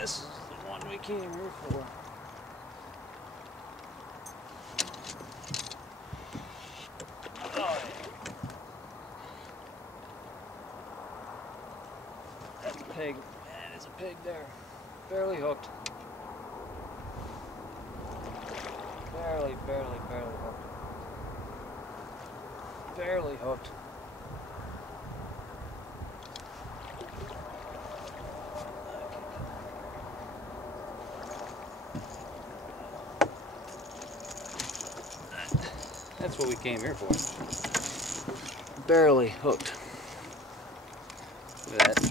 This is the one we came here for. Oh, yeah. That's a pig. That is a pig there. Barely hooked. Barely hooked. Barely hooked. That's what we came here for. Barely hooked. Look at that.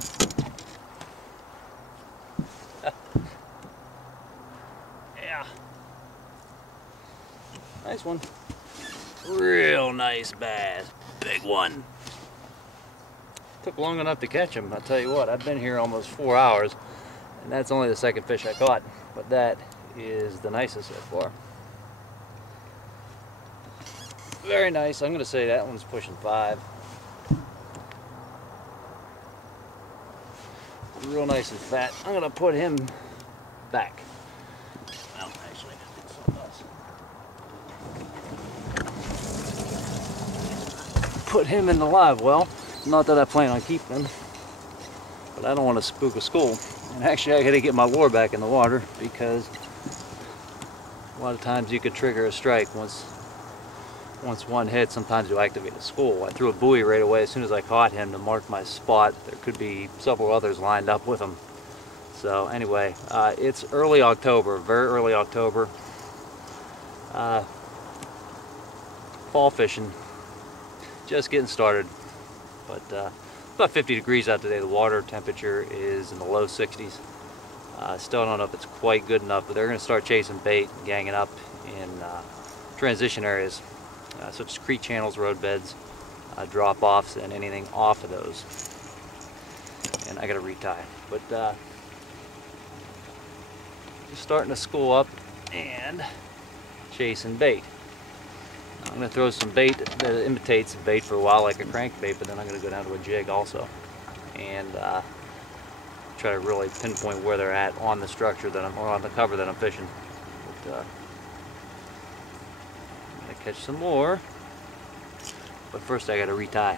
Yeah. Nice one. Real nice bass. Big one. Took long enough to catch him. I'll tell you what, I've been here almost 4 hours, and that's only the second fish I caught. But that is the nicest so far. Very nice. I'm going to say that one's pushing 5. Real nice and fat. I'm going to put him back. Well, actually, it's something else. Put him in the live well. Not that I plan on keeping him, but I don't want to spook a school. And actually, I got to get my lure back in the water because a lot of times you could trigger a strike once one hits. Sometimes you activate a school. I threw a buoy right away as soon as I caught him to mark my spot. There could be several others lined up with him. So anyway, it's early October, very early October. Fall fishing, just getting started. But about 50 degrees out today. The water temperature is in the low 60s. Still don't know if it's quite good enough, but they're going to start chasing bait and ganging up in transition areas. Such as creek channels, road beds, drop-offs, and anything off of those. And I got to retie. But just starting to school up and chasing bait. I'm going to throw some bait that imitates bait for a while, like a crankbait, but then I'm going to go down to a jig also. And try to really pinpoint where they're at on the structure that I'm, or on the cover that I'm fishing. But, I'm going to catch some more, but first I got to retie.